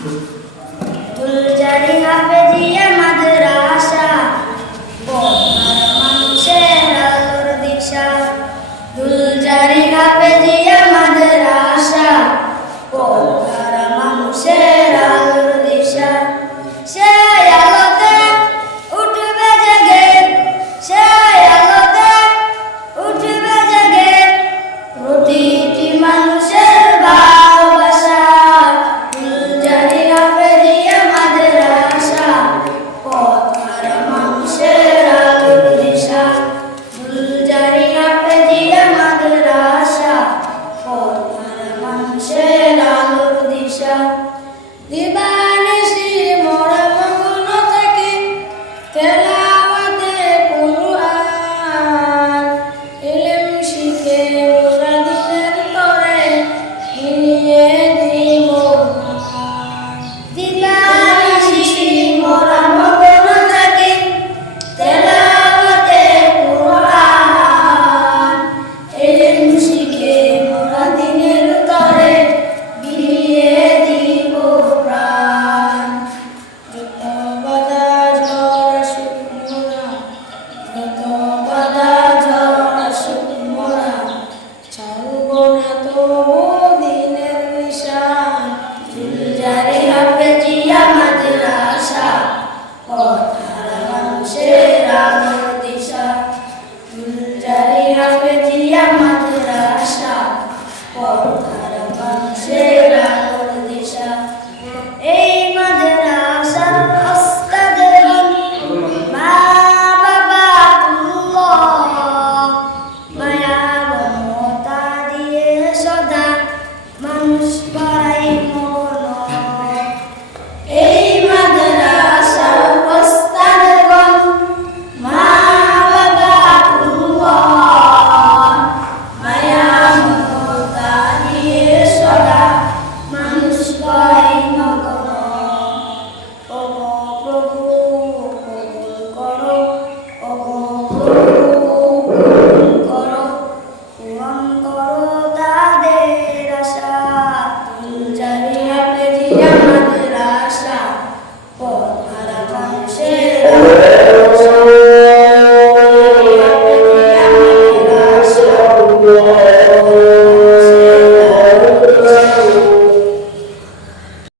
ফুলজারি হাফেজিয়া মাদ্রাসা পথহারা মানুষের আলোর দিশা। ফুলজারি হাফেজিয়া মাদ্রাসা পথহারা মানুষের আলোর দিশা। সেই আলোতে উঠবে জেগে, সেই আলোতে উঠবে জেগে প্রতিটি মানুষের ভালোবাসা। ফুলজারি হাফেজিয়া মাদ্রাসা পথহারা মানুষের আলোর দিশা। ফুলজারি হাফেজিয়া মাদ্রাসা পথহারা মানুষের আলোর দিশা। দিবানিশি মোরা মগ্ন থাকি তেলাওয়াতে কুরআন, ইলম শিখে মোরা দিনের তরে বিলিয়ে দিব প্রাণ। দিবানিশি মোরা মগ্ন থাকি তেলাওয়াতে কুরআন, ইলম শিখে মোরা দিনের তরে বিলিয়ে দিব প্রাণ। যত বাধা ঝড় আসুক মোরা, যত বাধা ঝড় আসুক মোরা, ছাড়ব না তবু দিনের নিশান। ফুলজারি হাফেজিয়া মাদ্রাসা পথহারা মানুষের আলোর দিশা। ফুলজারি হাফেজিয়া মাদ্রাসা পথহারা মানুষের